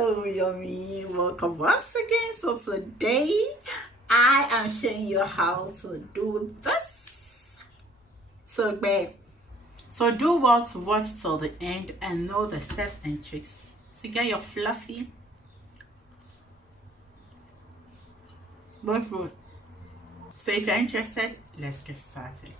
Hello yummy, welcome once again. So today I am showing you how to do this Toogbei. So do well to watch till the end and know the steps and tricks to get your fluffy Bofrot. So if you're interested, let's get started.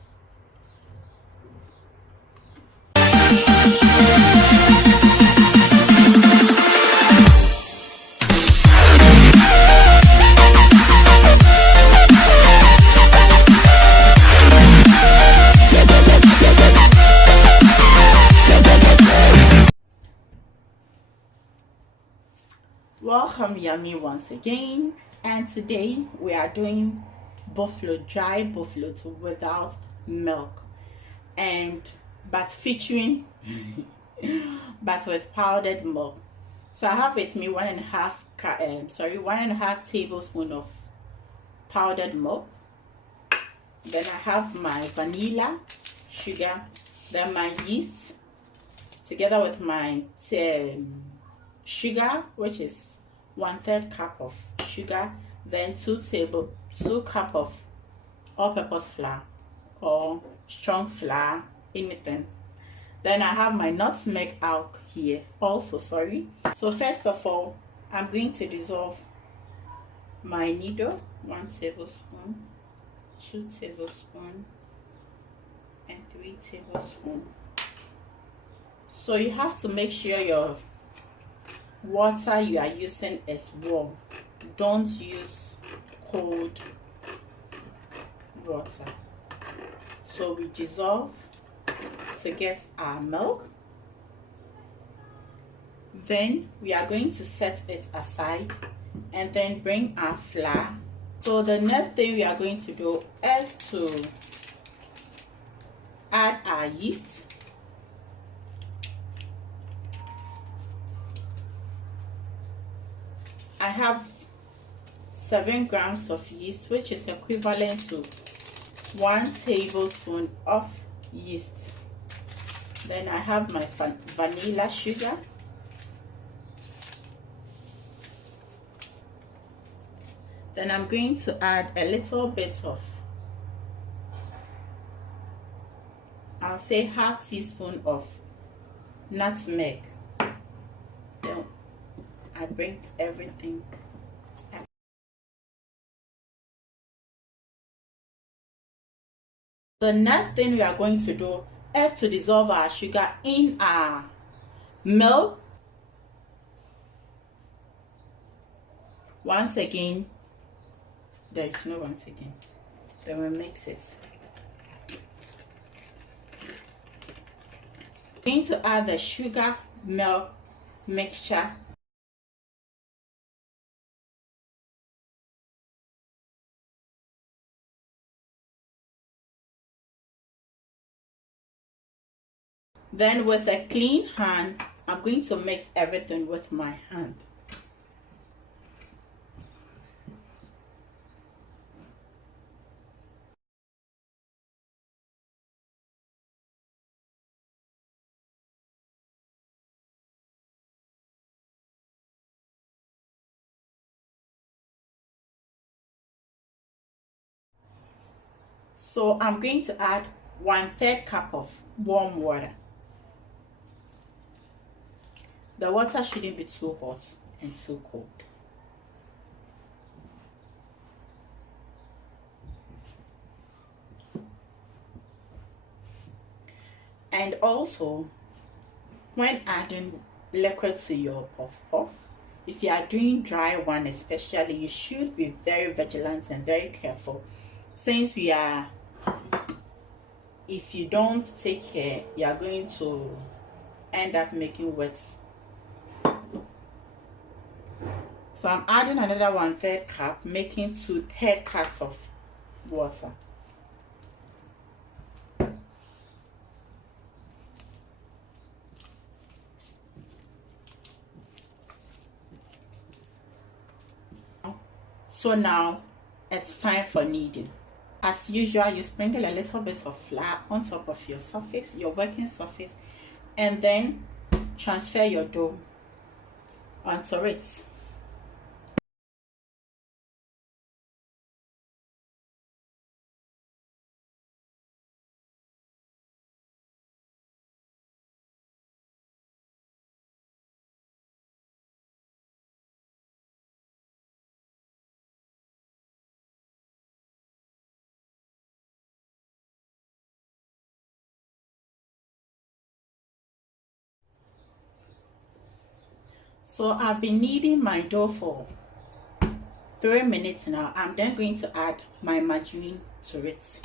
Welcome yummy once again, and today we are doing BOFLOT, dry BOFLOT without milk, but featuring but with powdered milk. So I have with me 1.5 tablespoon of powdered milk. Then I have my vanilla sugar, then my yeast together with my sugar, which is 1/3 cup of sugar, then 2 cup of all-purpose flour or strong flour, anything. Then I have my nutmeg out here also. So first of all, I'm going to dissolve my needle, 1 tablespoon, 2 tablespoons, and 3 tablespoons. So you have to make sure your water you are using is warm. Don't use cold water. So we dissolve to get our milk. Then we are going to set it aside and then bring our flour. So the next thing we are going to do is to add our yeast. I have 7 grams of yeast, which is equivalent to 1 tablespoon of yeast. Then I have my vanilla sugar. Then I'm going to add a little bit of, I'll say ½ teaspoon of nutmeg. So I bring everything. The next thing we are going to do is to dissolve our sugar in our milk. Once again, there is no once again. Then we mix it. I'm going to add the sugar milk mixture. Then with a clean hand, I'm going to mix everything with my hand. So I'm going to add 1/3 cup of warm water. The water shouldn't be too hot and too cold. And also, when adding liquid to your puff, if you are doing dry one especially, you should be very vigilant and very careful, since if you don't take care, you are going to end up making wet. So I'm adding another 1/3 cup, making 2/3 cups of water. So now it's time for kneading. As usual, you sprinkle a little bit of flour on top of your surface, your working surface, and then transfer your dough onto it. So I've been kneading my dough for 3 minutes now. I'm then going to add my margarine to it.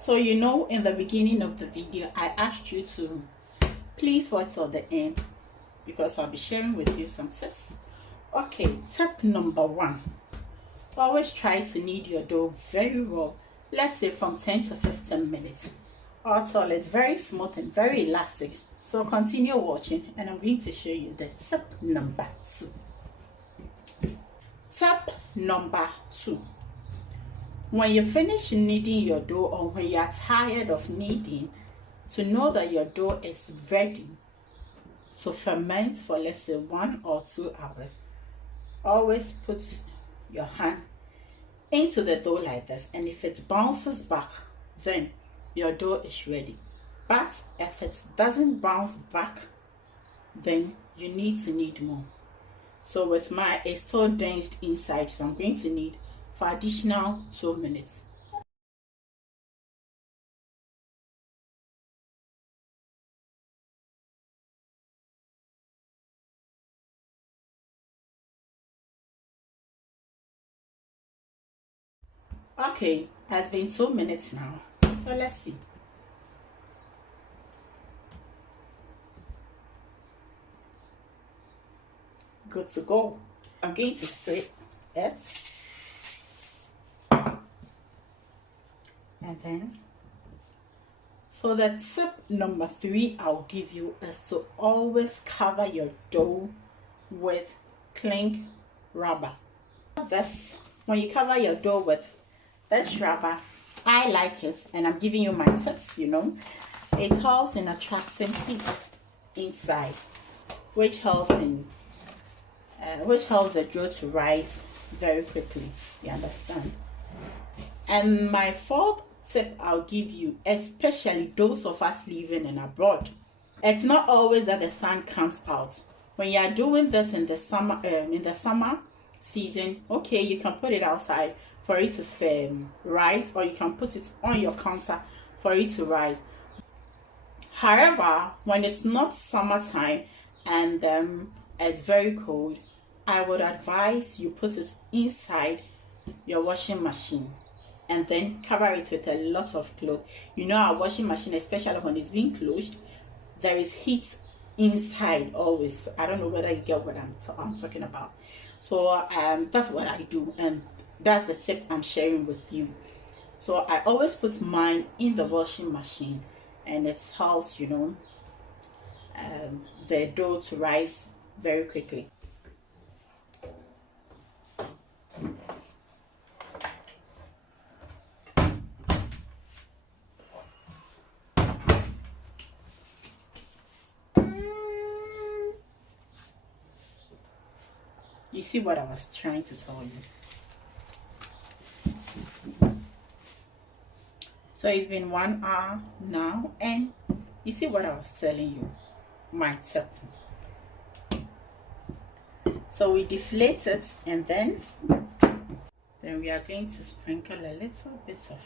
So you know, in the beginning of the video I asked you to please watch till the end because I'll be sharing with you some tips. Okay, tip number 1, always try to knead your dough very well, let's say from 10 to 15 minutes until it's very smooth and very elastic. So continue watching and I'm going to show you the tip number 2. Tip number 2, when you finish kneading your dough or when you are tired of kneading, to know that your dough is ready to ferment for let's say 1 or 2 hours, always put your hand into the dough like this, and if it bounces back, then your dough is ready. But if it doesn't bounce back, then you need to knead more. So with my, it's still drenched inside, so I'm going to knead for additional 2 minutes. Okay, it's been 2 minutes now, so let's see. Good to go. I'm going to scrape it, and then so the tip number 3 I'll give you is to always cover your dough with cling rubber. This, when you cover your dough with this rubber, I like it and I'm giving you my tips, you know. It helps in attracting heat inside, which helps the dough to rise very quickly, you understand. And my 4th tip I'll give you, especially those of us living in abroad, it's not always that the sun comes out. When you are doing this in the summer season, okay, you can put it outside for it to rise, or you can put it on your counter for it to rise. However, when it's not summertime and it's very cold, I would advise you put it inside your washing machine and then cover it with a lot of cloth. You know, our washing machine, especially when it's being closed, there is heat inside always. I don't know whether you get what I'm talking about. So that's what I do, and that's the tip I'm sharing with you. So I always put mine in the washing machine, and it helps, you know, the dough to rise very quickly. You see what I was trying to tell you. So it's been 1 hour now, and you see what I was telling you, my tip. So we deflate it, and then Then we are going to sprinkle a little bit of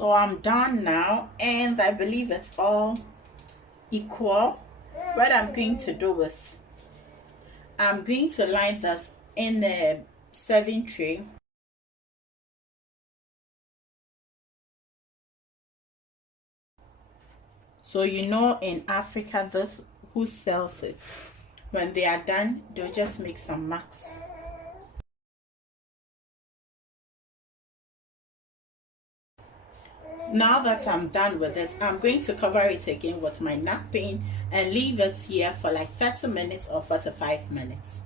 So I'm done now, and I believe it's all equal. What I'm going to do is I'm going to line this in a serving tray. So you know, in Africa, those who sells it, when they are done, they'll just make some marks. Now that I'm done with it, I'm going to cover it again with my napkin and leave it here for like 30 minutes or 45 minutes.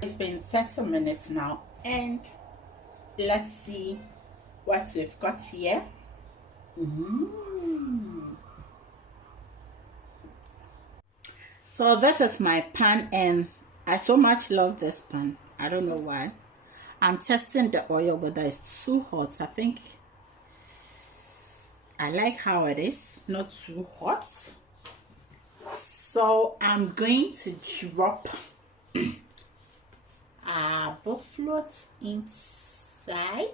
It's been 30 minutes now, and let's see what we've got here. So this is my pan, and I so much love this pan. I don't know why. I'm testing the oil, but it's too hot. I think I like how it is, not too hot. So I'm going to drop BOFLOT inside.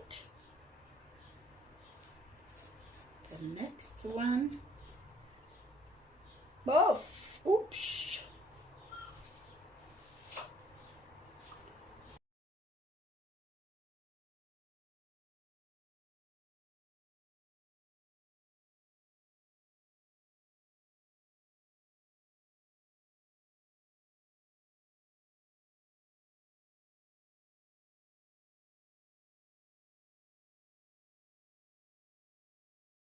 The next one, both.